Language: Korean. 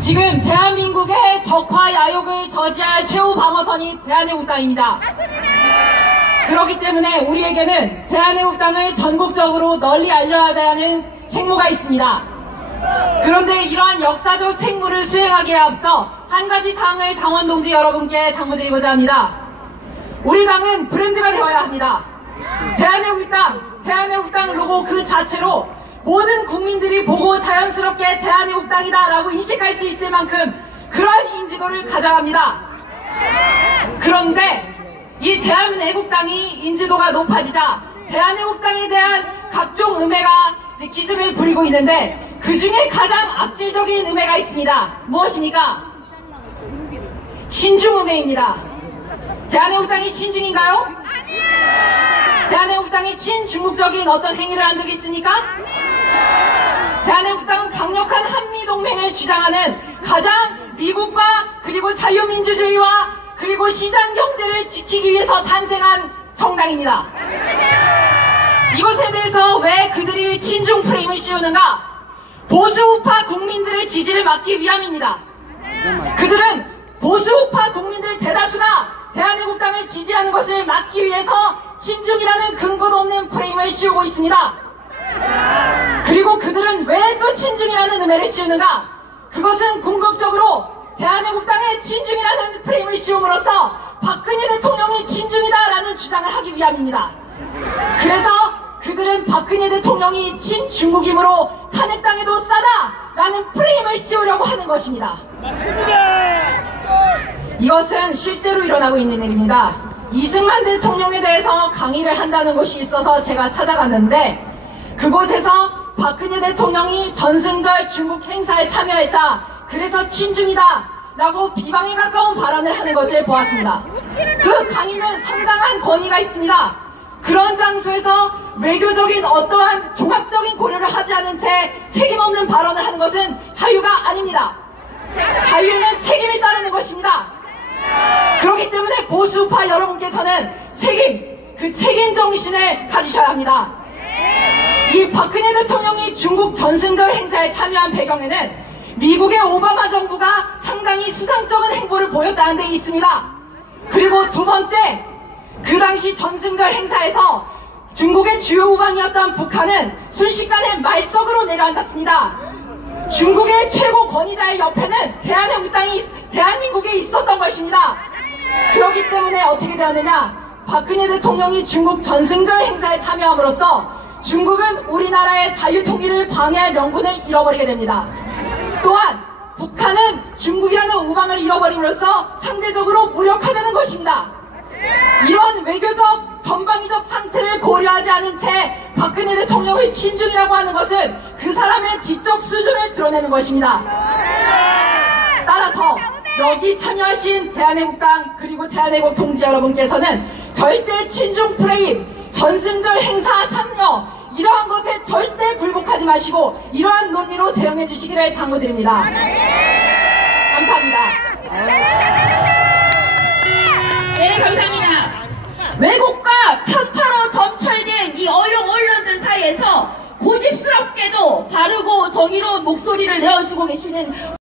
지금 대한민국의 적화 야욕을 저지할 최후 방어선이 대한애국당입니다. 그렇기 때문에 우리에게는 대한애국당을 전국적으로 널리 알려야 하는 책무가 있습니다. 그런데 이러한 역사적 책무를 수행하기에 앞서 한 가지 사항을 당원 동지 여러분께 당부드리고자 합니다. 우리 당은 브랜드가 되어야 합니다. 대한애국당, 대한애국당 로고 그 자체로 모든 국민들이 보고 자연스럽게 대한애국당이다 라고 인식할 수 있을 만큼 그러한 인지도를 가져갑니다. 그런데 이 대한애국당이 인지도가 높아지자 대한애국당에 대한 각종 음해가 기승을 부리고 있는데 그 중에 가장 악질적인 음해가 있습니다. 무엇입니까? 친중음해입니다. 대한애국당이 친중인가요? 대한애국당이 친중국적인 어떤 행위를 한 적이 있습니까? 대한애국당은 강력한 한미동맹을 주장하는 가장 미국과 그리고 자유민주주의와 그리고 시장 경제를 지키기 위해서 탄생한 정당입니다. 이것에 대해서 왜 그들이 친중 프레임을 씌우는가? 보수우파 국민들의 지지를 막기 위함입니다. 그들은 보수우파 국민들 대다수가 대한애국당을 지지하는 것을 막기 위해서 친중이라는 근거도 없는 프레임을 씌우고 있습니다. 그리고 그들은 왜 또 친중이라는 음해를 씌우는가? 그것은 궁극적으로 대한애국당의 친중이라는 프레임을 씌움으로써 박근혜 대통령이 친중이다라는 주장을 하기 위함입니다. 그래서 그들은 박근혜 대통령이 친중국이므로 탄핵당해도 싸다라는 프레임을 씌우려고 하는 것입니다. 이것은 실제로 일어나고 있는 일입니다. 이승만 대통령에 대해서 강의를 한다는 곳이 있어서 제가 찾아갔는데 그곳에서 박근혜 대통령이 전승절 중국 행사에 참여했다. 그래서 친중이다. 라고 비방에 가까운 발언을 하는 것을 보았습니다. 그 강의는 상당한 권위가 있습니다. 그런 장소에서 외교적인 어떠한 종합적인 고려를 하지 않은 채 책임 없는 발언을 하는 것은 자유가 아닙니다. 자유에는 책임이 따르는 것입니다. 그렇기 때문에 보수파 여러분께서는 책임, 그 책임 정신을 가지셔야 합니다. 이 박근혜 대통령이 중국 전승절 행사에 참여한 배경에는 미국의 오바마 정부가 상당히 수상적인 행보를 보였다는 데 있습니다. 그리고 두 번째, 그 당시 전승절 행사에서 중국의 주요 우방이었던 북한은 순식간에 말석으로 내려앉았습니다. 중국의 최고 권위자의 옆에는 대한민국당이 대한민국에 있었던 것입니다. 그렇기 때문에 어떻게 되었느냐? 박근혜 대통령이 중국 전승절 행사에 참여함으로써 중국은 우리나라의 자유 통일을 방해할 명분을 잃어버리게 됩니다. 또한 북한은 중국이라는 우방을 잃어버림으로써 상대적으로 무력화되는 것입니다. 이런 외교적 전방위적 상태를 고려하지 않은 채 박근혜 대통령을 친중이라고 하는 것은 그 사람의 지적 수준을 드러내는 것입니다. 따라서 여기 참여하신 대한애국당 그리고 대한애국 동지 여러분께서는 절대 친중 프레임, 전승절 행사 참여 이러한 것에 절대 굴복하지 마시고 이러한 논리로 대응해 주시기를 당부드립니다. 감사합니다. 네, 감사합니다. 왜곡과 편파로 점철된 이 어용 언론들 사이에서 고집스럽게도 바르고 정의로운 목소리를 내어주고 계시는